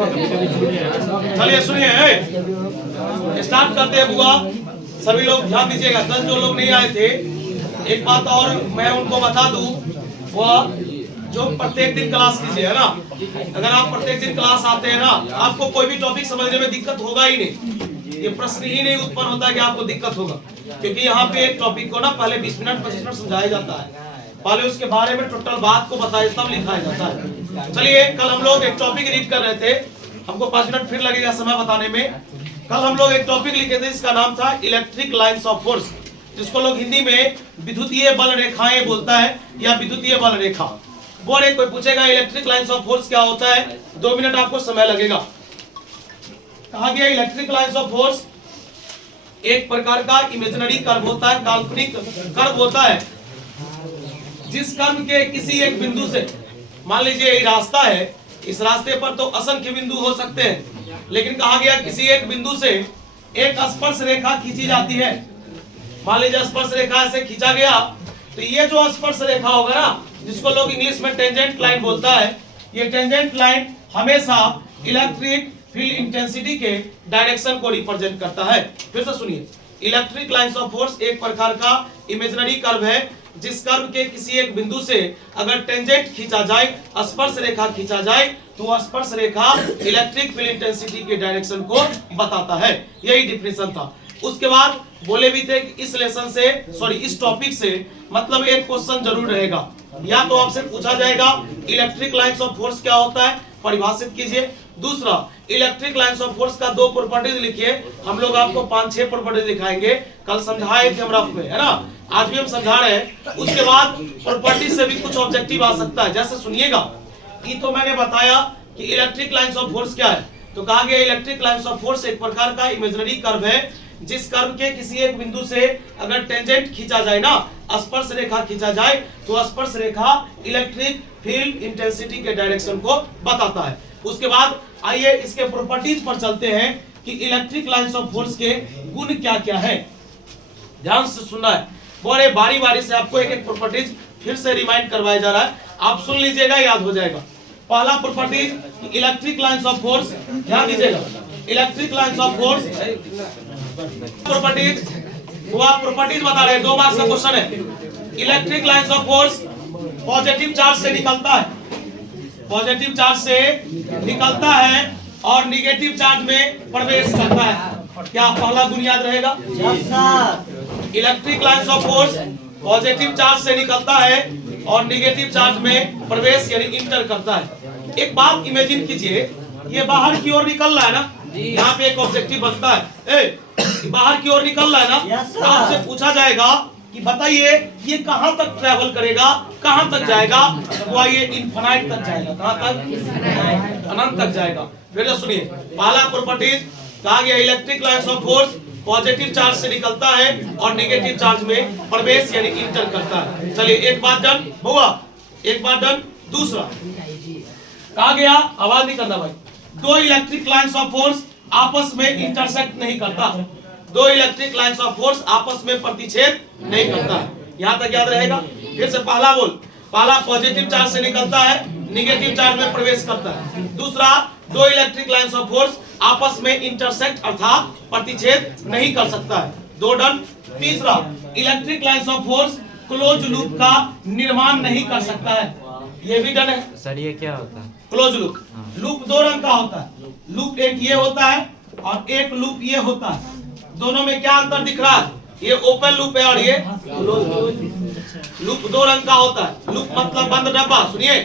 चलिए सुनिए, स्टार्ट करते हैं बुआ। सभी लोग ध्यान दीजिएगा। कल जो लोग नहीं आए थे, एक बात और मैं उनको बता दूं, वह जो प्रत्येक दिन क्लास कीजिए, है ना। अगर आप प्रत्येक दिन क्लास आते हैं ना, आपको कोई भी टॉपिक समझने में दिक्कत होगा ही नहीं। ये प्रश्न ही नहीं उत्पन्न होता है कि आपको दिक्कत होगा, क्योंकि यहाँ पे एक टॉपिक को ना पहले 20 मिनट 25 मिनट समझाया जाता है, पहले उसके बारे में टोटल बात को बताया तब लिखाया जाता है। चलिए, कल हम लोग एक टॉपिक रीड कर रहे थे, हमको 5 मिनट फिर लगेगा समय बताने में। कल हम लोग एक टॉपिक लिखे थे, इसका नाम था इलेक्ट्रिक लाइन्स ऑफ फोर्स, जिसको लोग हिंदी में विद्युतीय बल रेखाएं बोलता है या विद्युतीय बल रेखा। बोले कोई पूछेगा इलेक्ट्रिक लाइन्स ऑफ फोर्स क्या होता है, 2 मिनट आपको समय लगेगा। कहा गया इलेक्ट्रिक लाइन्स ऑफ फोर्स एक प्रकार का इमेजिनरी कर्व होता है, काल्पनिक कर्व होता है, जिस कर्व के किसी एक बिंदु से, मान लीजिए ये रास्ता है, इस रास्ते पर तो असंख्य बिंदु हो सकते हैं, लेकिन कहा गया किसी एक बिंदु से एक स्पर्श रेखा खींची जाती है। मान लीजिए स्पर्श रेखा ऐसे खींचा गया, तो ये जो स्पर्श रेखा होगा ना, जिसको लोग इंग्लिश में टेंजेंट लाइन बोलता है, ये टेंजेंट लाइन हमेशा इलेक्ट्रिक फील्ड इंटेंसिटी के डायरेक्शन को रिप्रेजेंट करता है। फिर से सुनिए, इलेक्ट्रिक लाइन्स ऑफ फोर्स एक प्रकार का इमेजिनरी कर्व है, जिस कर्व के किसी एक बिंदु से अगर टेंजेंट खींचा जाए, स्पर्श रेखा खींचा जाए, तो स्पर्श रेखा इलेक्ट्रिक फील्ड इंटेंसिटी के डायरेक्शन को बताता है। यही डिफिनेशन था। उसके बाद बोले भी थे कि इस लेसन से, सॉरी इस टॉपिक से मतलब एक क्वेश्चन जरूर रहेगा, या तो आपसे पूछा जाएगा इलेक्ट्रिक लाइन्स ऑफ फोर्स क्या होता है, परिभाषित कीजिए। दूसरा, इलेक्ट्रिक लाइन्स ऑफ फोर्स का 2 प्रॉपर्टीज लिखिए। हम लोग आपको 5-6 प्रॉपर्टीज दिखाएंगे, कल समझाए थे हम रफ में, है ना, आज भी हम समझा रहे हैं। उसके बाद प्रॉपर्टी से भी कुछ ऑब्जेक्टिव आ सकता है, जैसे सुनिएगा कि तो मैंने बताया कि इलेक्ट्रिक लाइन्स ऑफ फोर्स क्या है, तो कहा गया इलेक्ट्रिक लाइन्स ऑफ फोर्स एक प्रकार का इमेजिनरी कर्व है, जिस कर्व के किसी एक बिंदु से अगर टेंजेंट खींचा जाए ना, स्पर्श रेखा खींचा जाए, तो स्पर्श रेखा इलेक्ट्रिक फील्ड इंटेंसिटी के डायरेक्शन को बताता है। उसके बाद आइए इसके प्रॉपर्टीज पर चलते हैं कि इलेक्ट्रिक लाइन्स ऑफ फोर्स के गुण क्या क्या है। ध्यान से सुनना है, बड़े बारी बारी से आपको एक एक प्रॉपर्टीज फिर से रिमाइंड करवाया जा रहा है, आप सुन लीजिएगा, याद हो जाएगा। पहला properties electric lines of force, ध्यान दीजिएगा, electric lines of force properties, वो आप प्रॉपर्टीज बता रहे हैं, 2 मार्क्स का क्वेश्चन है। Electric lines of force positive charge से निकलता है, पॉजिटिव चार्ज से निकलता है और निगेटिव चार्ज में प्रवेश करता है। क्या पहला गुण याद रहेगा? Electric lines of force positive charge से निकलता है और निगेटिव चार्ज में प्रवेश यानी इंटर करता है। एक बात इमेजिन कीजिए, ये बाहर की ओर निकल रहा है ना, यहाँ पे एक ऑब्जेक्टिव बनता है, बाहर की ओर निकल रहा है ना, तो आपसे पूछा जाएगा कि बताइए ये कहां तक ट्रैवल करेगा, कहां तक जाएगा, वो ये इनफिनाइट तक जाएगा। कहां तक? अनंत तक जाएगा। फिर सुनिए, पहला प्रॉपर्टीज कहा गया electric lines of force positive charge से निकलता है और नेगेटिव चार्ज में प्रवेश यानी इंटर करता है। चलिए एक बात डन हुआ, एक बात डन। दूसरा कहा गया, आवाज नहीं करना भाई, 2 इलेक्ट्रिक लाइन्स ऑफ फोर्स आपस में इंटरसेक्ट नहीं करता, 2 इलेक्ट्रिक लाइन्स ऑफ फोर्स आपस में प्रतिच्छेद नहीं करता है। यहाँ तक याद रहेगा। फिर से पहला बोल, पहला पॉजिटिव चार्ज से निकलता है, निगेटिव चार्ज में प्रवेश करता है। दूसरा, 2 इलेक्ट्रिक लाइन्स ऑफ फोर्स आपस में इंटरसेक्ट अर्थात प्रतिच्छेद नहीं कर सकता है। 2 डन। तीसरा, electric lines of force close loop का निर्माण नहीं कर सकता है, ये भी डन है। सर ये क्या होता है? क्लोज लूप, लूप 2 रंग का होता है, लूप एक ये होता है और एक लूप ये होता है। दोनों में क्या अंतर दिख रहा है? ये ओपन लूप है और ये लूप 2 रंग का होता है। लूप मतलब बंद डब्बा। सुनिए,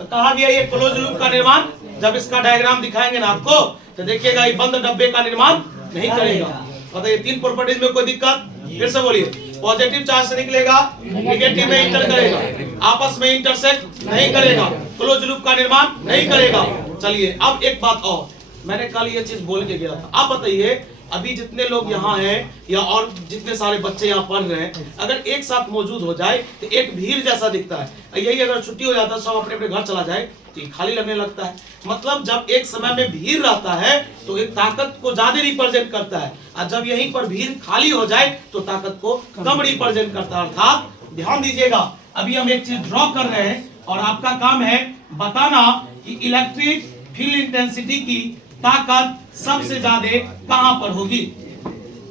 तो कहा गया ये क्लोज लूप का निर्माण, जब इसका डायग्राम दिखाएंगे ना आपको, तो देखिएगा ये बंद डब्बे का निर्माण नहीं करेगा। बताइए 3 प्रॉपर्टीज में कोई दिक्कत? फिर से बोलिए, पॉजिटिव चार्ज से निकलेगा, नेगेटिव में इंटर करेगा, आपस में इंटरसेक्ट नहीं करेगा, क्लोज लूप का निर्माण नहीं करेगा। चलिए अब एक बात और, मैंने कल ये चीज बोल के गया था, आप बताइए अभी जितने लोग यहाँ हैं या और जितने सारे बच्चे यहाँ पढ़ रहे हैं, अगर एक साथ मौजूद हो जाए तो एक भीड़ जैसा दिखता है। यही अगर छुट्टी हो जाता है, सब अपने अपने घर चला जाए, तो ये खाली लगने लगता है। मतलब जब एक समय में भीड़ रहता है तो एक ताकत को ज्यादा रिप्रेजेंट करता है, और जब यहीं पर भीड़ खाली हो जाए तो ताकत को कम रिप्रेजेंट करता है। अर्थात ध्यान दीजिएगा, अभी हम एक चीज ड्रॉ कर रहे हैं और आपका काम है बताना कि इलेक्ट्रिक फील्ड इंटेंसिटी की ताकत सबसे ज्यादा कहां पर होगी?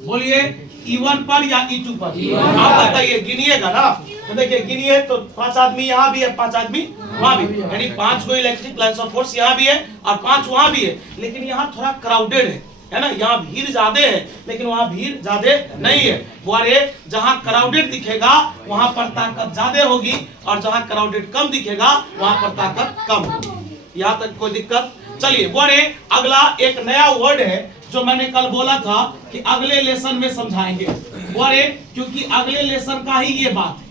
बोलिए, E1 पर या E2 पर? आप बताइए, गिनिएगा ना। तो देखिए, गिनिए तो 5 आदमी यहाँ भी है, 5 आदमी वहां भी, यानी 5 को इलेक्ट्रिक लाइन्स ऑफ फोर्स यहाँ भी है और 5 वहां भी है। लेकिन यहाँ थोड़ा क्राउडेड है ना, यहाँ भीड़ ज्यादा है लेकिन वहाँ भीड़ ज्यादा नहीं है। बोले, जहाँ क्राउडेड दिखेगा वहां पर ताकत ज्यादा होगी और जहाँ क्राउडेड कम दिखेगा वहां पर ताकत कम होगी। यहाँ तक कोई दिक्कत? चलिए, बोले अगला एक नया वर्ड है जो मैंने कल बोला था कि अगले लेसन में समझाएंगे। बोले, क्योंकि अगले लेसन का ही ये बात है।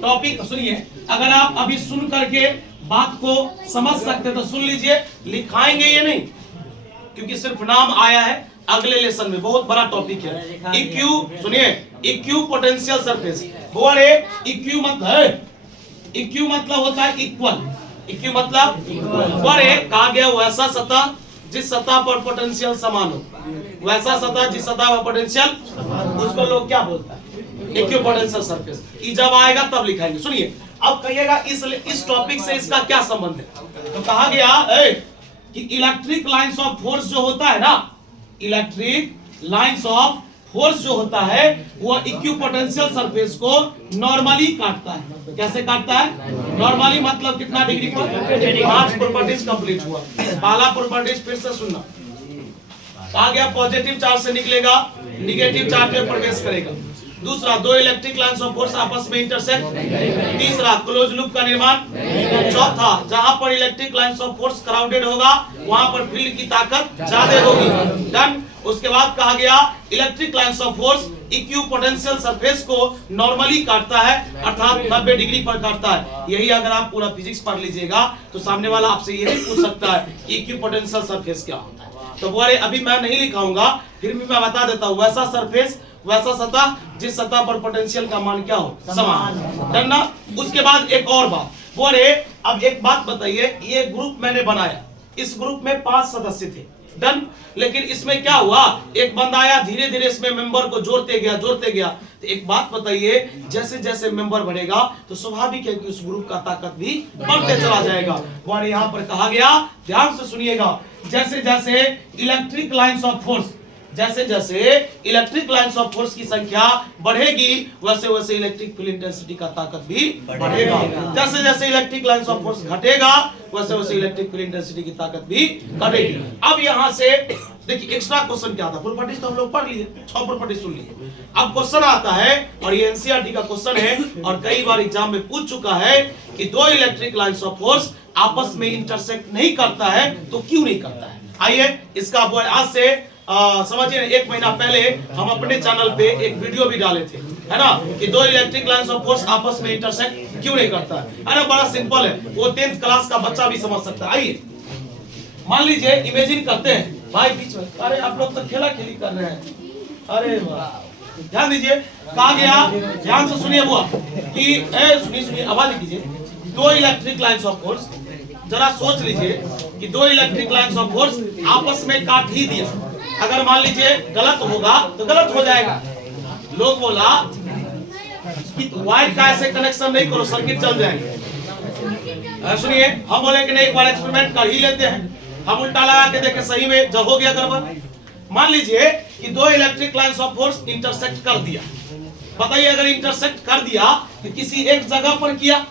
टॉपिक सुनिए, अगर आप अभी सुन करके बात को समझ सकते तो सुन लीजिए, लिखाएंगे ये नहीं, क्योंकि सिर्फ नाम आया है। अगले लेसन में बहुत बड़ा टॉपिक है। इक्यू, सुनिए, इक्यू पोटेंशियल सरफेस। बोले, इक्यू मतलब है, इक्यू मतलब होता है इक्वल। इक्यू मतलब बोले, कहा गया वैसा सतह जिस सतह पर पोटेंशियल समान हो, वैसा सतह जिस सतह पर पोटेंशियल, उसको लोग क्या बोलता है? इक्यू पोटेंशियल सरफेस। ये जब आएगा तब लिखाएंगे। सुनिए, अब कहिएगा इस टॉपिक से इसका क्या संबंध है? तो कहा गया कि इलेक्ट्रिक लाइंस ऑफ फोर्स जो होता है ना, इलेक्ट्रिक लाइंस ऑफ फोर्स जो होता है वो इक्यू पोटेंशियल सरफेस को नॉर्मली काटता है। कैसे काटता है? नॉर्मली मतलब कितना डिग्री पर? 5 प्रॉपर्टीज कंप्लीट हुआ। पहला प्रॉपर्टीज फिर से सुनना, कहा गया पॉजिटिव चार्ज से निकलेगा, निगेटिव चार्ज में प्रवेश करेगा। दूसरा, 2 इलेक्ट्रिक लाइंस ऑफ फोर्स आपस में इंटरसेक्ट। तीसरा, क्लोज लूप का निर्माण। चौथा, जहां पर electric lines of force crowded होगा वहां पर फील्ड की ताकत ज्यादा होगी। डन। उसके बाद कहा गया electric lines of force equipotential surface को नॉर्मली काटता है, अर्थात 90 डिग्री पर काटता है। यही अगर आप पूरा फिजिक्स पढ़ लीजिएगा तो सामने वाला आपसे ये नहीं पूछ सकता है कि इक्यू पोटेंशियल सरफेस क्या होता है। तो बोले, अभी मैं नहीं लिखाऊंगा, फिर भी मैं बता देता हूँ, वैसा सरफेस, वैसा सतह जिस सतह पर पोटेंशियल का मान क्या हो, समान। डन ना। उसके बाद एक और बात, बोले अब एक बात बताइए, ये ग्रुप मैंने बनाया, इस ग्रुप में 5 सदस्य थे। डन। लेकिन इसमें क्या हुआ, एक बंदा आया, धीरे धीरे इसमें मेंबर को जोड़ते गया। तो एक बात बताइए, जैसे जैसे मेंबर बढ़ेगा तो स्वाभाविक है कि उस ग्रुप का ताकत भी बढ़ते चला जाएगा। और यहाँ पर कहा गया, ध्यान से सुनिएगा, जैसे जैसे इलेक्ट्रिक लाइंस ऑफ फोर्स, जैसे जैसे इलेक्ट्रिक लाइंस ऑफ फोर्स की संख्या बढ़ेगी वैसे वैसे इलेक्ट्रिक फील्ड इंटेंसिटी का ताकत भी बढ़ेगा। जैसे जैसे इलेक्ट्रिक लाइंस ऑफ फोर्स घटेगा वैसे वैसे इलेक्ट्रिक फील्ड इंटेंसिटी की ताकत भी घटेगी। अब यहाँ से देखिए एक्स्ट्रा क्वेश्चन क्या था, प्रॉपर्टीज तो हम लोग पढ़ लिए, 6 प्रॉपर्टीज सुन लिए। अब क्वेश्चन आता है, और ये एनसीईआरटी का क्वेश्चन है और कई बार एग्जाम में पूछ चुका है कि 2 इलेक्ट्रिक लाइंस ऑफ फोर्स आपस में इंटरसेक्ट नहीं करता है तो क्यों नहीं करता है। आइए इसका आज से समझिए, 1 महीना पहले हम अपने चैनल पे एक वीडियो भी डाले थे, है ना, कि 2 इलेक्ट्रिक लाइंस ऑफ फोर्स आपस में इंटरसेक्ट क्यों नहीं करता है। अरे बड़ा सिंपल है, वो 10th क्लास का बच्चा भी समझ सकता है। आइए मान लीजिए, इमेजिन करते हैं भाई बीच में, अरे आप लोग तो खेला खेली कर रहे हैं, अरे वाह, ध्यान दीजिए, कहा गया, ध्यान से सुनिए बुआ कि सुनिए आवाज कीजिए, 2 इलेक्ट्रिक लाइंस ऑफ फोर्स, जरा सोच लीजिए कि 2 इलेक्ट्रिक लाइंस ऑफ फोर्स आपस में काट ही दिया। अगर मान लीजिए गलत होगा तो गलत हो जाएगा। लोग बोला कि वायर का ऐसे कनेक्शन नहीं करो, सर्किट चल जाएंगे। सुनिए, हम बोले कि नहीं, एक बार एक्सपेरिमेंट कर ही लेते हैं। हम उल्टा लगा के देखे, सही में जब हो गया गड़बड़। मान लीजिए कि 2 electric lines of force intersect कर दिया। बताइए, अगर इंटरसेक्ट कर दिया तो किसी एक जगह पर किया,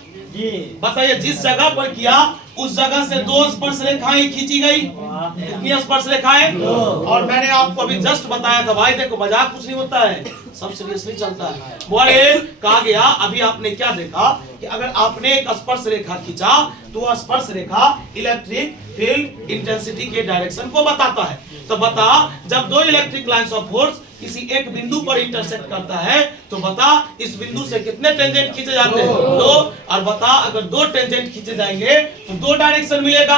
बताइए जिस जगह पर किया उस जगह से 2 स्पर्श रेखाएं खींची गई। कितनी स्पर्श रेखाएं? और मैंने आपको अभी जस्ट बताया था भाई, देखो मजाक कुछ नहीं होता है, सब सीरियसली चलता है। बोले, कहा गया, अभी आपने क्या देखा कि अगर आपने एक स्पर्श रेखा खींचा तो वह स्पर्श रेखा इलेक्ट्रिक फील्ड इंटेंसिटी के डायरेक्शन को बताता है। तो बता, जब 2 इलेक्ट्रिक लाइंस ऑफ फोर्स किसी एक बिंदु पर इंटरसेक्ट करता है तो बता इस बिंदु से कितने टेंजेंट खींचे जाते हैं? 2। और बता, अगर 2 टेंजेंट खींचे जाएंगे तो 2 डायरेक्शन मिलेगा।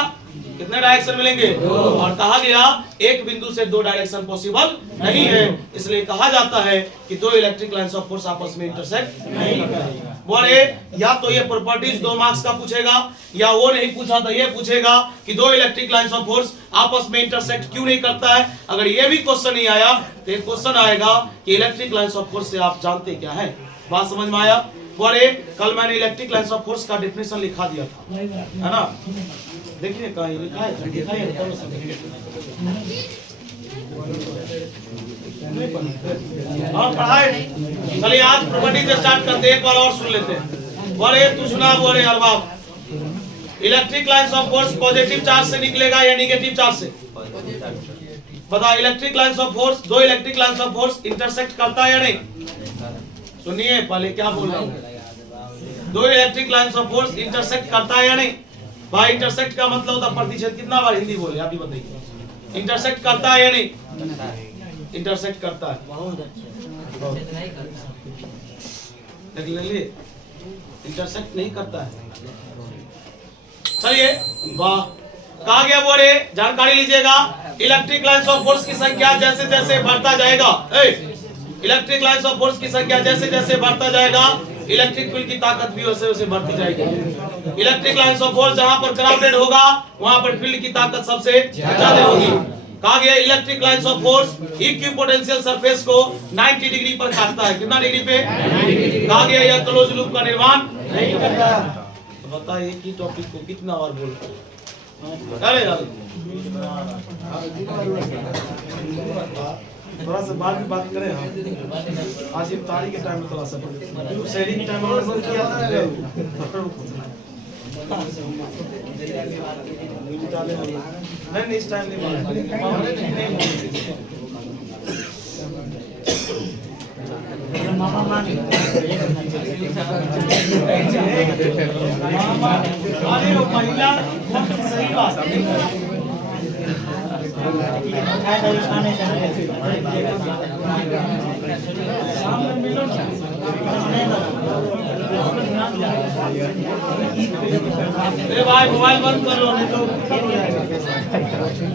कितने डायरेक्शन मिलेंगे? 2। और कहा गया एक बिंदु से 2 डायरेक्शन पॉसिबल नहीं है, इसलिए कहा जाता है कि 2 इलेक्ट्रिक लाइंस ऑफ फोर्स आपस में इंटरसेक्ट नहीं करता है। बोले, या तो ये प्रॉपर्टीज 2 मार्क्स का पूछेगा, या वो नहीं पूछा तो ये पूछेगा कि 2 इलेक्ट्रिक लाइंस ऑफ फोर्स आपस में इंटरसेक्ट क्यों नहीं करता है। अगर ये भी क्वेश्चन नहीं आया तो एक क्वेश्चन आएगा कि इलेक्ट्रिक लाइंस ऑफ फोर्स से आप जानते क्या है। बात समझ में आया? बोले कल मैंने इलेक्ट्रिक लाइन्स ऑफ फोर्स का डेफिनेशन लिखा दिया था, है ना? देखिए कहाँ लिखा है, दिखाइए और पढ़ाए। चलिए आज प्रॉपर्टी से स्टार्ट करते हैं, एक बार और सुन लेते हैं। बोले तू सुना, बोले Arbab, electric lines of force positive charge से निकलेगा या निगेटिव चार्ज से? बता, इलेक्ट्रिक लाइन्स ऑफ फोर्स, दो electric lines of force intersect करता है या नहीं? सुनिए पहले क्या बोल रहा हूँ, दो electric lines of force intersect करता है या नहीं? भाई इंटरसेक्ट का मतलब होता है प्रतिच्छेद। कितना बार हिंदी बोले आप ही बताइए, इंटरसेक्ट करता है या नहीं? इंटरसेक्ट करता है। इंटरसेक्ट नहीं करता है। चलिए वाह, कहा गया बोले जानकारी लीजिएगा, इलेक्ट्रिक लाइन्स ऑफ फोर्स की संख्या जैसे जैसे बढ़ता जाएगा, इलेक्ट्रिक लाइन्स ऑफ फोर्स की संख्या जैसे जैसे बढ़ता जाएगा, इलेक्ट्रिक फील्ड की ताकत भी वैसे वैसे बढ़ती जाएगी। इलेक्ट्रिक लाइन्स ऑफ फोर्स जहां पर ग्राउंडेड होगा वहां पर फील्ड की ताकत सबसे ज्यादा होगी। कहा गया electric lines of force equipotential surface को 90 डिग्री पर काटता है। कितना डिग्री पे? कहा गया यह क्लोज लूप का निर्माण नहीं करता। तो बताइए कि टॉपिक को कितना बार बोलता है? थोड़ा सा बाद में बात करें हम, आज इफ्तारी के टाइम में थोड़ा सा शहरी के टाइम में किया था। नहीं इस टाइम नहीं अरे वो महिला सही बात सामने मिलो ना। भाई मोबाइल बंद कर लो नहीं तो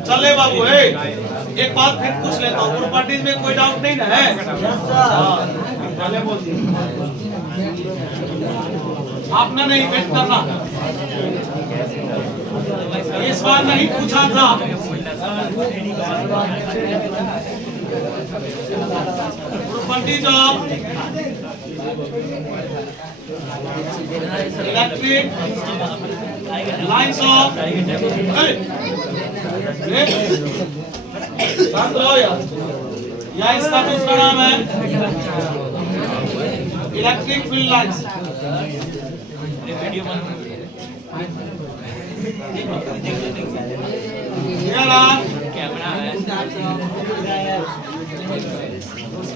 चले बाबू। एक बात फिर पूछ लेता हूँ, प्रॉपर्टीज में कोई डाउट नहीं ना है? पहले बोल दिए आपने, नहीं वेट करना, इस बार नहीं पूछा था। Properties of electric lines of, या इसका दूसरा नाम है इलेक्ट्रिक फील्ड लाइन्स।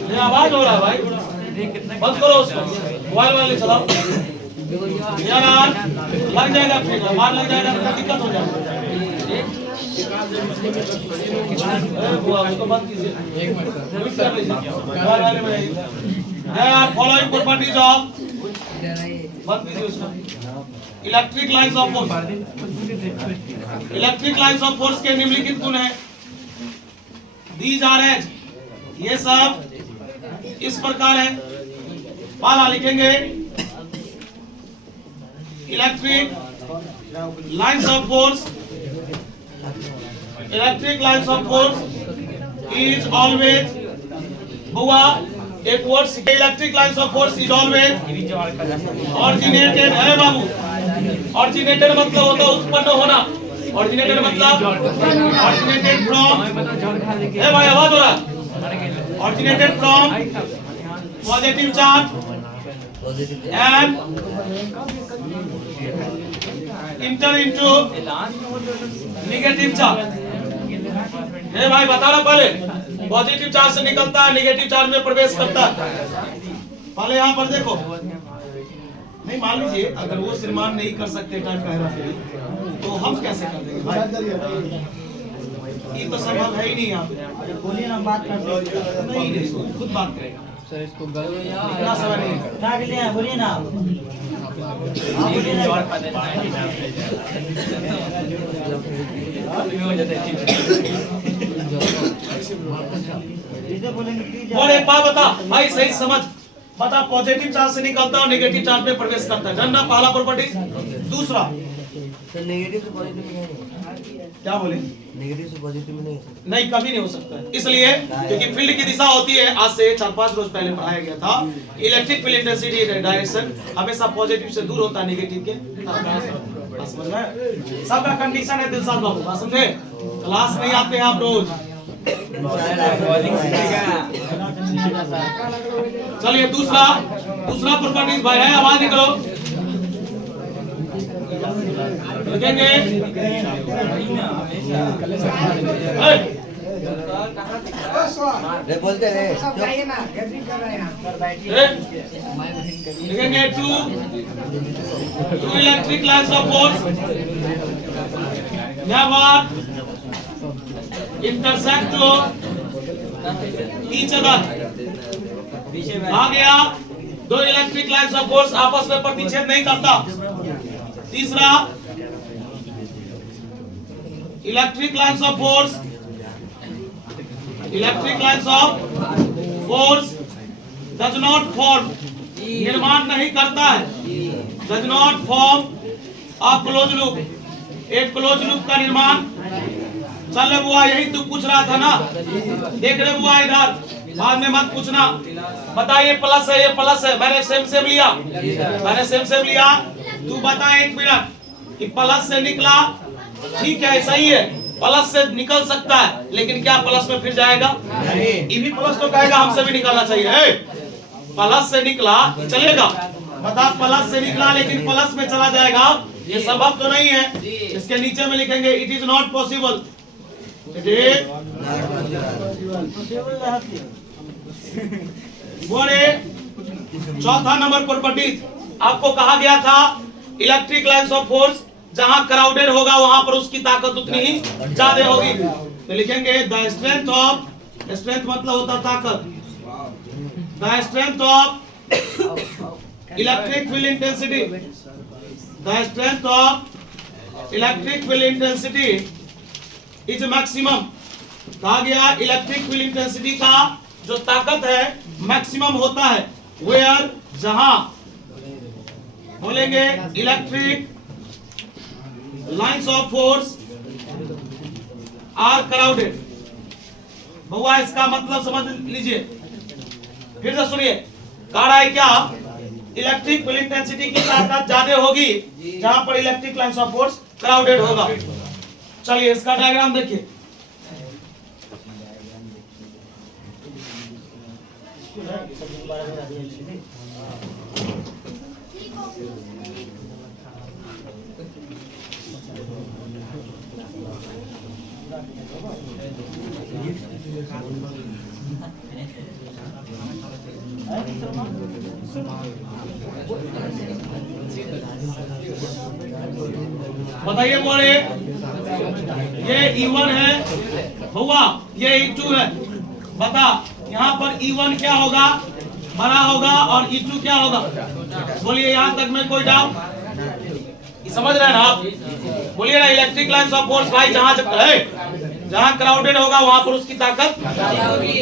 ये आवाज हो रहा है भाई, बंद करो उसको, मोबाइल वाले चलाओ। यार लग जाएगा, फिर मार लग जाएगा तो दिक्कत हो जाएगा। उसको बंद कीजिए, फॉलोइंग प्रॉपर्टीज ऑफ, बंद कीजिए उसको। Electric lines of force, electric lines of force के निम्नलिखित गुण हैं। दीज आर एज, ये सब इस प्रकार है, पाला लिखेंगे। Electric lines of force, electric lines of force is always, हुआ एक वर्ड सीखे, electric lines of force is always originated है बाबू। ऑरिजिनेटेड मतलब होता है उत्पन्न होना, ऑरिजिनेटेड मतलब ऑरिजिनेटेड फ्रॉम, ए भाई आवाज हो रहा, originated from positive charge and enter into negative charge. ए भाई बता रहा, पहले पॉजिटिव चार्ज से निकलता है, नेगेटिव चार्ज में प्रवेश करता है। पहले यहाँ पर देखो, नहीं मान लीजिए अगर वो श्रीमान नहीं कर सकते टाइम का हेराफेरी, तो हम कैसे कर देंगे भाई? ये तो संभव है ही नहीं। यहाँ बोलिए ना, बात करते नहीं, खुद बात करेगा सर, इसको इतना समय नहीं है, बोलिए ना। और एक बात बता भाई, सही समझ, बता पॉजिटिव चार्ज से निकलता है और नेगेटिव चार्ज में प्रवेश करता है, जानना पहला प्रॉपर्टी। दूसरा नेगेटिव से पॉजिटिव क्या बोले? नेगेटिव से पॉजिटिव में नहीं हो सकता। नहीं, कभी नहीं हो सकता है। इसलिए क्योंकि फील्ड की दिशा होती है, आज से 4-5 रोज पहले पढ़ाया गया था, इलेक्ट्रिक फील्ड इंटेंसिटी डायरेक्शन हमेशा पॉजिटिव से दूर होता है नेगेटिव के। बस समझ में सबका कंडीशन है दिलशाद बाबू, बात समझे? क्लास नहीं आते हैं आप रोज। चलिए दूसरा प्रॉपर्टीज भाई है, आवाज निकलो लिखेंगे। बोलते रहे लिखेंगे two electric lines of force never intersect each other. आ गया, दो इलेक्ट्रिक लाइन्स ऑफ फोर्स आपस में प्रतिच्छेद नहीं करता। तीसरा, electric lines of force does not form, निर्माण नहीं करता है, does not form a close loop, एक क्लोज लूप का निर्माण। चल रे बुआ, यही तू पूछ रहा था ना, देख रहे बुआ इधर, बाद में मत पूछना। बताइए प्लस है, ये प्लस है, मैंने सेम लिया। तू बता 1 मिनट कि प्लस से निकला, ठीक है सही है, प्लस से निकल सकता है, लेकिन क्या प्लस में फिर जाएगा? ये भी प्लस तो कहेगा हमसे भी निकालना चाहिए। प्लस से निकला चलेगा, बता प्लस से निकला लेकिन प्लस में चला जाएगा, ये संभव तो नहीं है। इसके नीचे में लिखेंगे इट इज नॉट पॉसिबल। बोले चौथा नंबर प्रॉपर्टी, आपको कहा गया था इलेक्ट्रिक लाइन्स ऑफ फोर्स जहां क्राउडेड होगा वहां पर उसकी ताकत उतनी ही ज्यादा होगी। तो लिखेंगे द स्ट्रेंथ ऑफ, स्ट्रेंथ मतलब होता ताकत, the strength of electric field intensity, the strength of electric field intensity is maximum. कहा गया इलेक्ट्रिक फील्ड इंटेंसिटी का जो ताकत है मैक्सिमम होता है वेयर, जहां बोलेंगे electric lines of force are crowded. बहुआ इसका मतलब समझ लीजिए, फिर से सुनिए। कह रहा है क्या, इलेक्ट्रिक फील्ड इंटेंसिटी की ताकत ज्यादा होगी जहां पर electric lines of force crowded होगा। चलिए इसका डायग्राम देखिए। बताइए बोले, ये E1 है हुआ, ये E2 है। बता यहाँ पर E1 क्या होगा, बड़ा होगा, और E2 क्या होगा? बोलिए यहाँ तक में कोई डाउट? समझ रहे हैं ना आप? बोलिए ना, इलेक्ट्रिक लाइन्स ऑफ फोर्स भाई जहाँ क्राउडेड होगा वहां पर उसकी ताकत।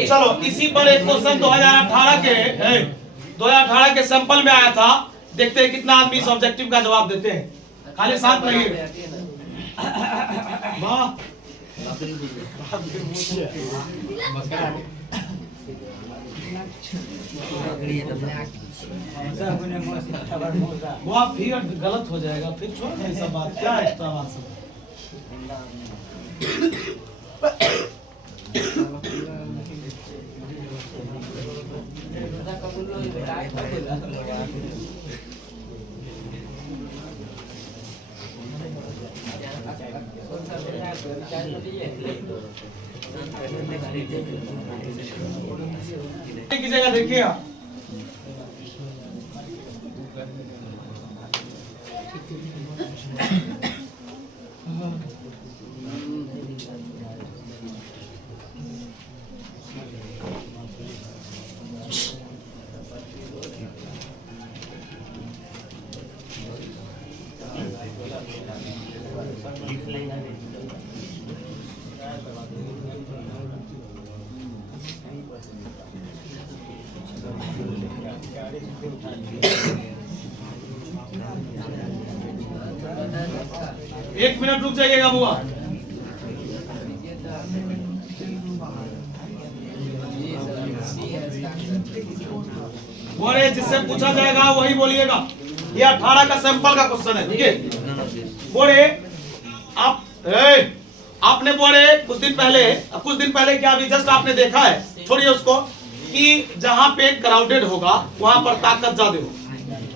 चलो इसी पर एक क्वेश्चन 2018 के सैंपल में आया था, देखते हैं कितना आदमी इस ऑब्जेक्टिव का जवाब देते हैं। खाली साथ रहिए। वाह वो फिर गलत हो जाएगा, फिर छोड़ दें सब बात, क्या एक्स्ट्रा बात सब। की जगह देखिए आप, एक मिनट रुक जाइएगा बुआ। बोले जिससे पूछा जाएगा वही बोलिएगा। ये 18 का सैंपल का क्वेश्चन है, ठीक है। बोले आपने बोले कुछ दिन पहले क्या अभी जस्ट आपने देखा है, छोड़िए उसको, कि जहां पे क्राउडेड होगा वहां पर ताकत ज्यादा हो।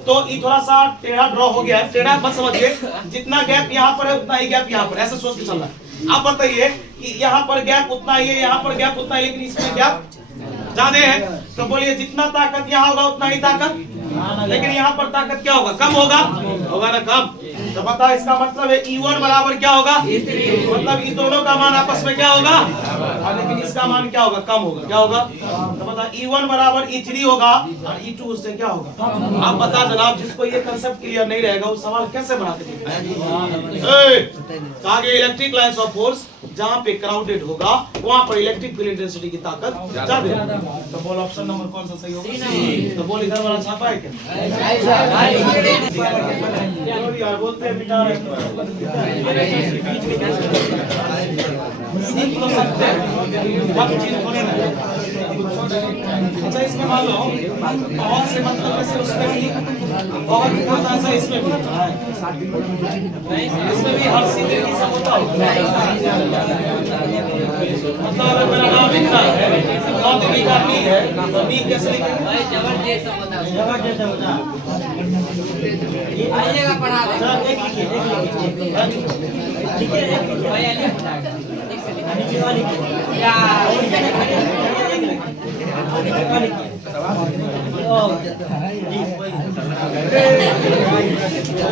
तो ये थोड़ा सा टेढ़ा ड्रॉ हो गया है, टेढ़ा मत समझिए, जितना गैप यहाँ पर है उतना ही गैप यहाँ पर, ऐसे सोच के चलना है। आप बताइए कि यहाँ पर गैप उतना ही है, यहाँ पर गैप उतना ही, लेकिन इसमें गैप ज्यादा है। तो बोलिए जितना ताकत यहाँ होगा उतना ही ताकत, लेकिन यहाँ पर ताकत क्या होगा, कम होगा ना, कम। तो बता इसका मतलब है E1 बराबर क्या होगा, मतलब इस दोनों का मान आपस में क्या होगा, लेकिन इसका मान क्या होगा, कम होगा। क्या होगा, तो बता E1 बराबर E3 होगा और E2 उससे क्या होगा। आप बता जनाब, जिसको ये कंसेप्ट क्लियर नहीं रहेगा वो सवाल कैसे बनाते आगे। इलेक्ट्रिक लाइन्स ऑफ फोर्स जहाँ पे क्राउडेड होगा वहाँ पर इलेक्ट्रिक फील्ड इंटेंसिटी की ताकत ज्यादा है। तो बोल ऑप्शन नंबर कौन सा सही होगा। तो बोल इधर वाला छापा है क्या, यार बोलते हैं बिठा रहे अच्छा। इसमें मान लो बहुत से मतलब जैसे उसमें भी बहुत होता है, इसमें भी होता है, इसमें भी हर सीधे की सब होता है। मतलब अगर मेरा नाम लिखना है, नाम लिखा नहीं है तो नहीं कैसे लिखेंगे, जबरदस्त होता आइएगा पढ़ा दे।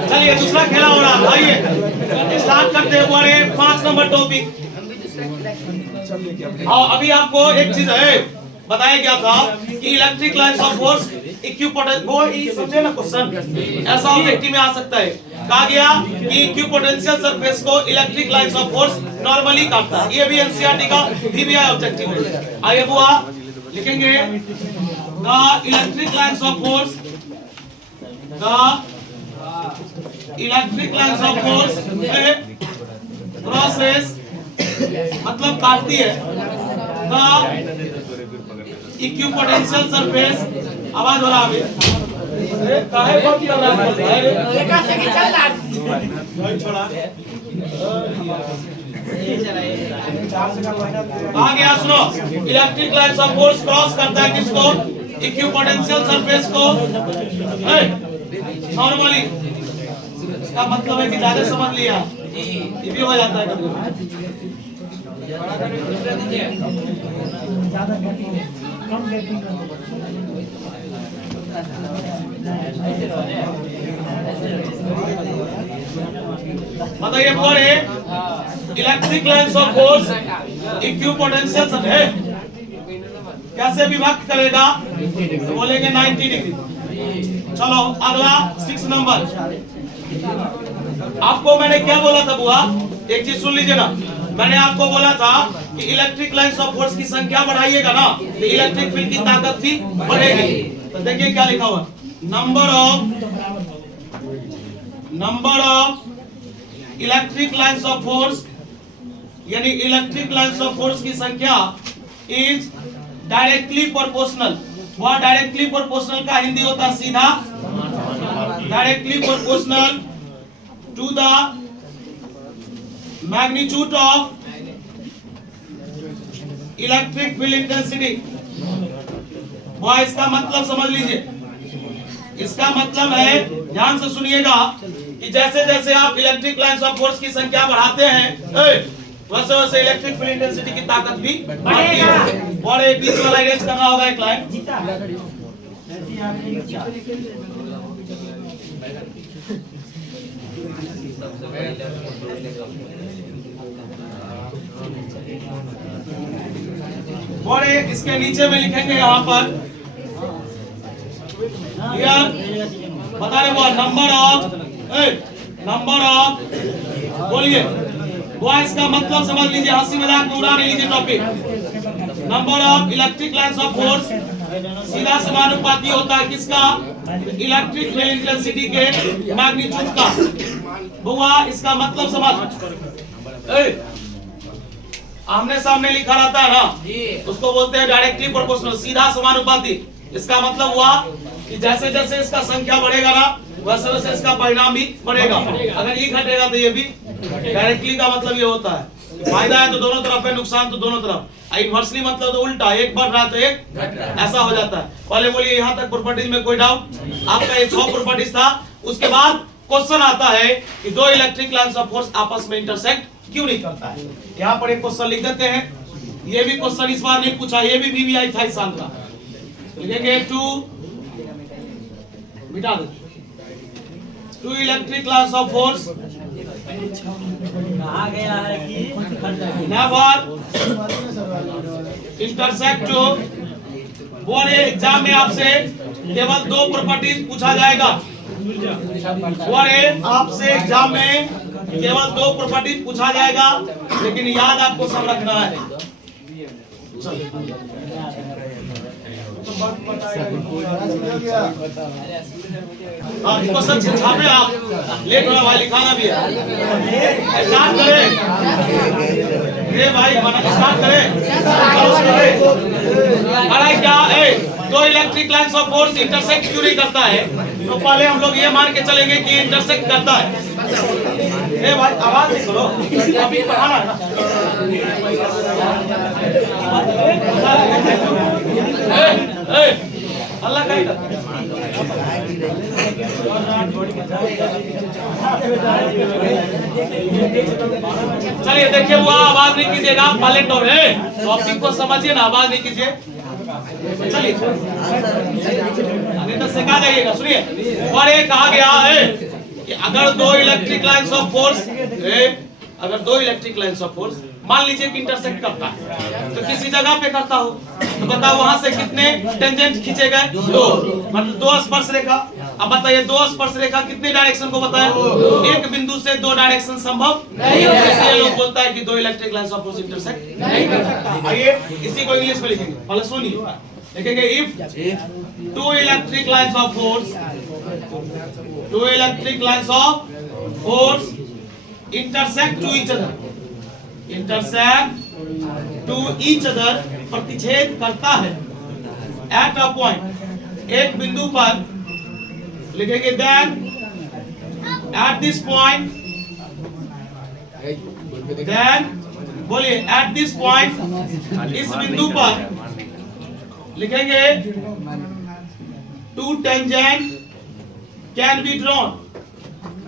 चलिए दूसरा खेला हो रहा, आइए स्टार्ट करते हैं 5 नंबर टॉपिक। हाँ अभी आपको एक चीज है बताया गया था कि electric lines of force equipotential, वो ही समझे ना क्वेश्चन, ऐसा ऑब्जेक्टिव में आ सकता है। कहा गया कि इक्विपोटेंशियल सरफेस को electric lines of force normally काटता है। ये भी एनसीईआरटी का VBI ऑब्जेक्टिव है। आइए बुआ लिखेंगे the electric lines of force, the electric lines of force process मतलब काटती है द इक्विपोटेंशियल सरफेस। आवाज हो रहा है काहे बहुत कर रहा है, एका से की चल रहा है छोड़ा आ गया। सुनो, electric lines of force cross करता है किसको, इक्विपोटेंशियल सरफेस को नॉर्मली। इसका मतलब है कि ज्यादा समझ लिया ये भी हो जाता है कभी बताइए। बोल है electric lines of force equipotential है कैसे विभक्त करेगा, तो बोलेंगे 90 डिग्री। चलो अगला 6 नंबर। आपको मैंने क्या बोला था बुआ, एक चीज सुन लीजिए ना, मैंने आपको बोला था कि इलेक्ट्रिक लाइन्स ऑफ फोर्स की संख्या बढ़ाइएगा ना तो इलेक्ट्रिक फील्ड की ताकत भी बढ़ेगी। तो देखिए क्या लिखा हुआ, number of electric lines of force, यानी इलेक्ट्रिक लाइन्स ऑफ फोर्स की संख्या इज डायरेक्टली प्रोपोर्शनल। वह डायरेक्टली प्रोपोर्शनल का हिंदी होता है सीधा, directly proportional to the magnitude of electric field intensity. वह इसका मतलब समझ लीजिए, इसका मतलब है, ध्यान से सुनिएगा, कि जैसे जैसे आप इलेक्ट्रिक लाइन्स ऑफ फोर्स की संख्या बढ़ाते हैं वैसे वैसे इलेक्ट्रिक फील्ड इंटेंसिटी की ताकत भी बढ़ती है। और एक बीच वाला इरेज करना होगा एक लाइन। और इसके नीचे में लिखेंगे यहाँ पर बता रहे वो नंबर ऑफ बोलिए वो, इसका मतलब समझ लीजिए, हंसी मजाक में उड़ा नहीं लीजिए topic. Number of electric lines of force सीधा समानुपाती होता है किसका, इलेक्ट्रिक फील्ड इंटेंसिटी के मैग्नीट्यूड का। बुआ इसका मतलब समझ, आमने सामने लिखा रहता है ना, उसको बोलते हैं डायरेक्टली प्रोपोर्शनल, सीधा समानुपाती। इसका मतलब हुआ कि जैसे जैसे इसका संख्या बढ़ेगा ना वैसे वैसे इसका परिणाम भी बढ़ेगा। अगर ये घटेगा तो ये भी डायरेक्टली का मतलब ये होता है फायदा है तो दोनों तरफ है, नुकसान तो दोनों तरफ। इनवर्सली मतलब तो उल्टा, एक बढ़ रहा है तो एक ऐसा हो जाता है। पहले बोलिए यहाँ तक प्रॉपर्टीज में कोई डाउट? आपका ये 6 प्रॉपर्टीज था। उसके बाद क्वेश्चन आता है कि दो इलेक्ट्रिक लाइंस ऑफ फोर्स आपस में इंटरसेक्ट क्यों नहीं करता है। यहाँ पर एक क्वेश्चन लिख देते हैं। ये भी क्वेश्चन इस बार नहीं पूछा, ये भी VVI था इस साल का। लिखेंगे two electric lines of force never intersect to। Board exam में आपसे केवल 2 प्रॉपर्टीज पूछा जाएगा। बोर्ड आपसे एग्जाम में केवल 2 प्रॉपर्टीज पूछा जाएगा, लेकिन याद आपको सब रखना है। क्वेश्चन छापे आप, लेट हो रहा भाई, लिखाना भी है। स्टार्ट करें भाई, स्टार्ट करें। अरे क्या दो electric lines of force intersect क्यों नहीं करता है? तो पहले हम लोग ये मान के चलेंगे कि इंटरसेक्ट करता है। भाई आवाज नहीं करो, अभी पढ़ाना है ना। अल्लाह का ही चलिए देखिए, वो आवाज नहीं कीजिएगा, पायलट और है टॉपिक को समझिए ना, आवाज नहीं कीजिए। चलिए नहीं तो सिखा जाइएगा। सुनिए, और ये कहा गया है कि अगर दो इलेक्ट्रिक लाइंस ऑफ फोर्स मान लीजिए कि इंटरसेक्ट करता है, तो किसी जगह पे करता हो तो बताओ वहां से कितने टेंजेंट खींचे गए? 2, मतलब 2 स्पर्श रेखा। अब बताइए 2 स्पर्श रेखा कितने डायरेक्शन को बताया? एक बिंदु से 2 डायरेक्शन संभव नहीं है, इसलिए लोग बोलता है कि दो electric lines of force intersect नहीं कर सकता। आइए इसी को इंग्लिश में लिखेंगे, पहले सुनिए। लिखेंगे if 2 electric lines of force intersect to each other प्रतिच्छेद करता है एट अ पॉइंट, एक बिंदु पर। लिखेंगे देन एट दिस पॉइंट, बोलिए एट दिस पॉइंट, इस बिंदु पर लिखेंगे 2 टेंजेंट कैन बी ड्रॉन,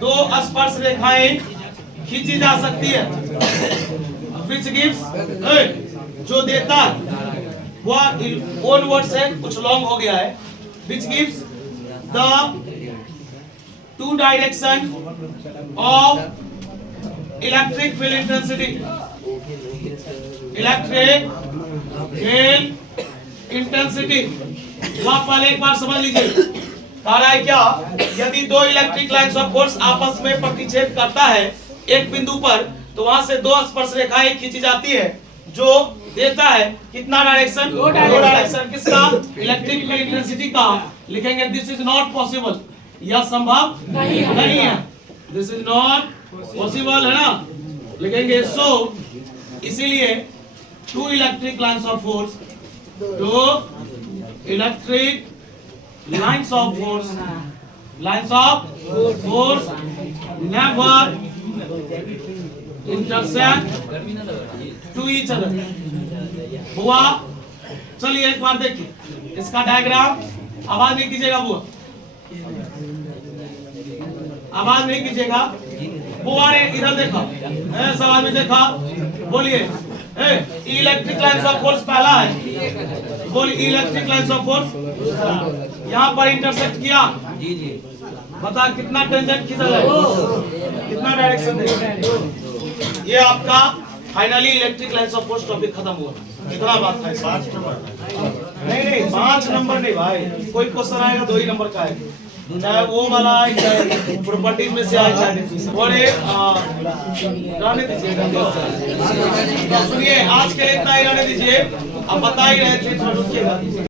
2 स्पर्श रेखाएं खींची जा सकती है। Which gives, जो देता वह ओन वर्ड से कुछ लॉन्ग हो गया है। Which gives the 2 direction of electric field intensity। Electric field intensity वहां पर एक बार समझ लीजिए। कह रहा है क्या, यदि 2 इलेक्ट्रिक लाइंस ऑफ फोर्स आपस में प्रतिच्छेद करता है एक बिंदु पर, तो वहां से 2 स्पर्श रेखाएं खींची जाती है जो देता है कितना डायरेक्शन? 2 डायरेक्शन। किसका? इलेक्ट्रिक फील्ड इंटेंसिटी का। लिखेंगे दिस इज नॉट पॉसिबल, यह संभव नहीं है। दिस इज नॉट पॉसिबल, है ना। लिखेंगे सो, इसीलिए 2 electric lines of force, 2 electric lines of force never intersect to each other. हुआ? चलिए एक बार देखिए इसका डायग्राम। आवाज नहीं कीजिएगा, बुआ आवाज नहीं कीजिएगा। बुआ ने इधर देखा, सब आदमी देखा, बोलिए इलेक्ट्रिक लाइंस ऑफ फोर्स पहला है, बोलिए इलेक्ट्रिक लाइंस ऑफ फोर्स यहाँ पर इंटरसेक्ट किया। बता कितना टेंजेंट खींचा जाए, कितना डायरेक्शन है। ये आपका finally electric lines of force topic खत्म हुआ। कितना बात था? 5 नंबर नहीं 5 नंबर नहीं भाई, कोई क्वेश्चन आएगा 2 ही नंबर का है, चाहे वो वाला प्रॉपर्टीज में से आए, और रहने दीजिए। सुनिए आज के लिए इतना ही रहने दीजिए। अब बता ही रहे थे, थोड़ा रुकिएगा।